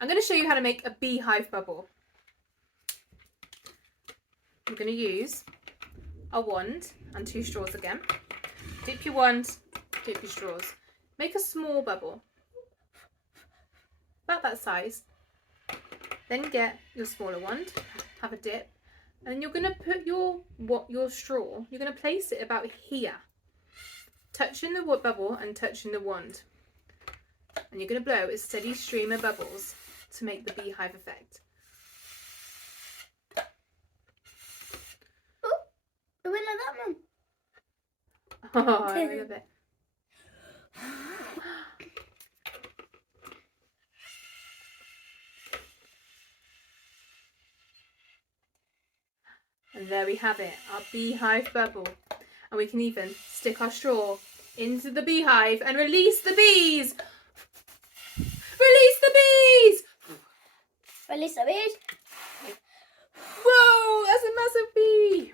I'm going to show you how to make a beehive bubble. I'm going to use a wand and 2 straws again. Dip your wand, dip your straws. Make a small bubble, about that size. Then get your smaller wand, have a dip, and then you're going to put your straw, you're going to place it about here, touching the bubble and touching the wand. And you're going to blow a steady stream of bubbles to make the beehive effect. Oh, I went like that one. Oh, I love it. And there we have it, our beehive bubble. And we can even stick our straw into the beehive and release the bees. Release the bees! Release the bees. Whoa, that's a massive bee.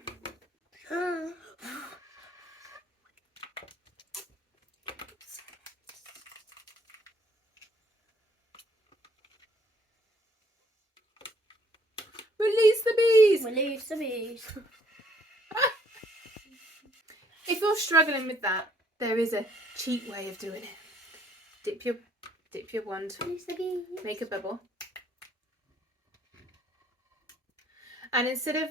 Release the bees. Release the bees. If you're struggling with that, there is a cheat way of doing it. Dip your wand, Release the bees. make a bubble. And instead of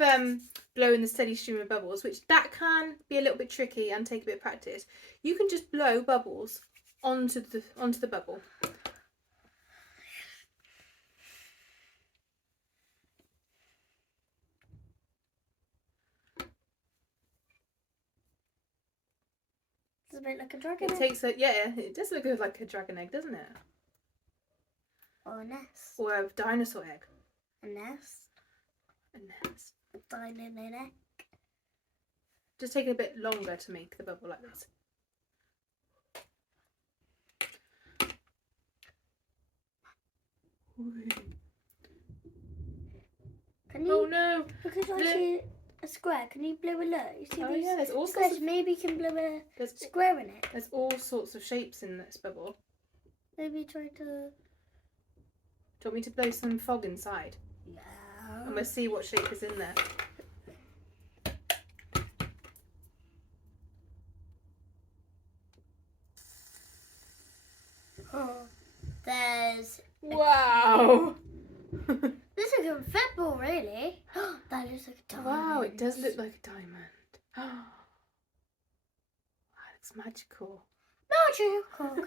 blowing the steady stream of bubbles, which that can be a little bit tricky and take a bit of practice, you can just blow bubbles onto the bubble. Does it look like a dragon egg? It does look like a dragon egg, doesn't it? Or a nest. Or a dinosaur egg. A nest. A nest. A dinosaur egg. Just take a bit longer to make the bubble like this. Can you? Oh no! Because I see a square. Can you blow a low? You see these There's all sorts squares? of, Maybe you can blow a there's, square in it. there's all sorts of shapes in this bubble. Maybe try to. Do you want me to blow some fog inside? Yeah. And we'll see what shape is in there. Oh, there's. Wow! This is a football, really. That looks like a diamond. Wow, it does look like a diamond. Wow, it's magical. Magical.